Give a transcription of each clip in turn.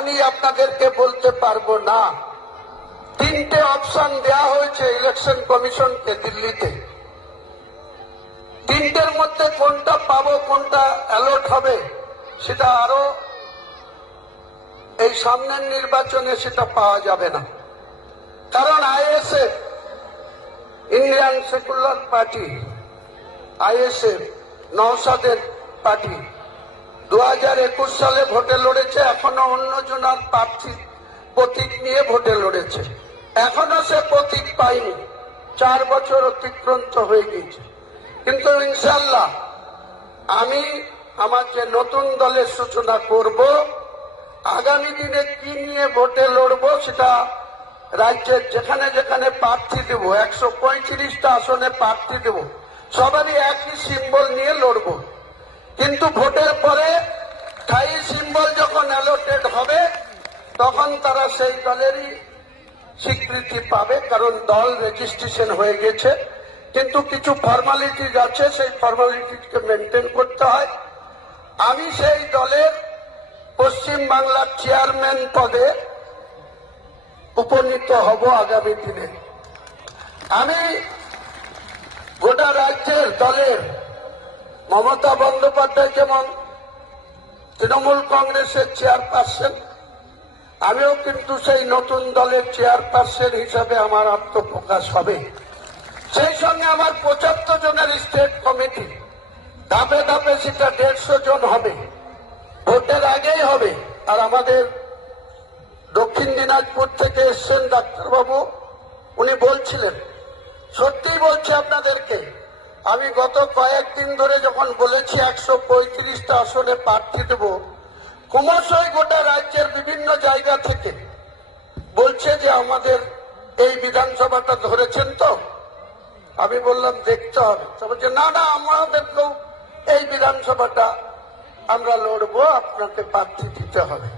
এখনই আপনাদেরকে বলতে পারবো না। তিনটে অপশন দেয়া হয়েছে ইলেকশন কমিশনকে দিল্লিতে। তিনটের মধ্যে কোনটা পাবো, কোনটা অ্যালট হবে, সেটা আরো এই সামনের নির্বাচনে সেটা পাওয়া যাবে না। কারণ ISF, Indian secular party, ISF নওশাদের পার্টি 2021 সালে ভোটে লড়েছে, এখনো অন্য জনার প্রার্থী প্রতীক নিয়ে ভোটে লড়েছে, এখনো সে প্রতীক পায়নি। 4 বছর অতিক্রান্ত হয়ে গেছে। কিন্তু ইনশাল্লাহ আমি আমার যে নতুন দলের সূচনা করব, আগামী দিনে কি নিয়ে ভোটে লড়ব সেটা রাজ্যের যেখানে যেখানে প্রার্থী দেব, 135টা আসনে প্রার্থী দেব, সবারই একই সিম্বল নিয়ে লড়ব। কিন্তু ভোটের পরে স্থায়ী সিম্বল যখন অ্যালোটেড হবে তখন তারা সেই দলেরই স্বীকৃতি পাবে, কারণ দল রেজিস্ট্রেশন হয়ে গেছে। কিন্তু কিছু ফর্মালিটিজ আছে, সেই ফর্মালিটিকে মেনটেন করতে হয়। আমি সেই দলের পশ্চিম বাংলার চেয়ারম্যান পদে উপনীত হব আগামী দিনে। আমি গোটা রাজ্যের দলের মমতা বন্দ্যোপাধ্যায় যেমন তৃণমূল কংগ্রেসের চেয়ারপারসন, আমিও কিন্তু সেই নতুন দলের চেয়ারপারসন হিসাবে আমার আত্মপ্রকাশ হবে। সেই সঙ্গে আমার 75 জনের স্টেট কমিটি, ধাপে ধাপে সেটা 150 জন হবে, ভোটের আগেই হবে। আর আমাদের দক্ষিণ দিনাজপুর থেকে এসছেন ডাক্তারবাবু, উনি বলছিলেন, সত্যিই বলছি আপনাদেরকে, আমি গত কয়েকদিন ধরে যখন বলেছি 135টা আসনে প্রার্থী দেব, ক্রমশই গোটা রাজ্যের বিভিন্ন জায়গা থেকে বলছে যে আমাদের এই বিধানসভাটা ধরেছেন তো। আমি বললাম দেখতে হবে। তো বলছে না না, আমাদেরকেও এই বিধানসভাটা আমরা লড়বো, আপনাকে প্রার্থী দিতে হবে।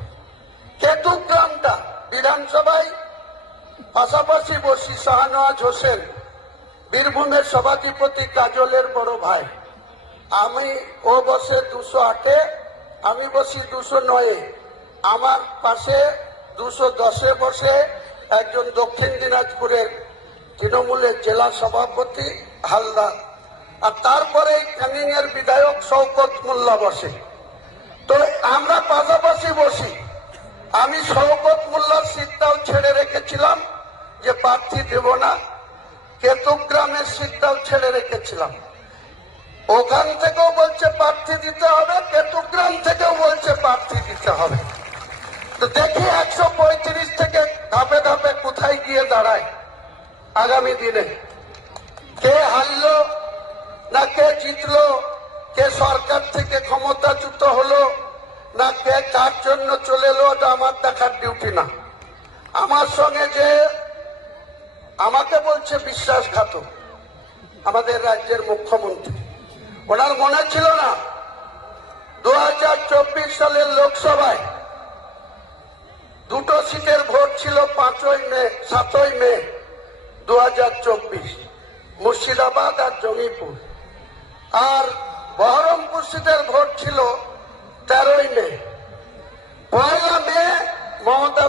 কেতুগ্রামটা বিধানসভায় পাশাপাশি বসি শাহনওয়াজ হোসেন, বীরভূমের সভাধিপতি কাজলের বড় ভাই। ও বসে 208-এ, আমি বসি 209-এ। আমার পাশে 210-এ বসে একজন দক্ষিণ দিনাজপুরের তৃণমূলের জেলা সভাপতি হালদার, আর তারপরে ক্যানিং এর বিধায়ক শওকত মোল্লা বসে। তো আমরা পাশাপাশি বসি। আমি শওকত মোল্লার সিটটাও ছেড়ে রেখেছিলাম যে প্রার্থী দেব না, কেতুগ্রামের সিটটাও ছেড়ে রেখেছিলাম। ওখান থেকেও বলছে প্রার্থী দিতে হবে, কেতুগ্রাম থেকেও বলছে প্রার্থী দিতে হবে। তো দেখি 135 থেকে ধাপে ধাপে কোথায় গিয়ে দাঁড়ায় আগামী দিনে। কে হারলো না কে জিতলো, কে সরকার থেকে ক্ষমতাচ্যুত হলো না কে কার জন্য চলে এলো, ওটা আমার দেখার ডিউটি না। আমার সঙ্গে যে আমাকে বলছে বিশ্বাসঘাতক আমাদের রাজ্যের মুখ্যমন্ত্রী, ওনার মনে ছিল না 2024 সালের লোকসভায় 2টো সিটের ভোট ছিল 7ই মে 2024, মুর্শিদাবাদ আর জঙ্গিপুর। আর বহরমপুর সিটের ভোট ছিল 13ই মে। 1 মে মমতা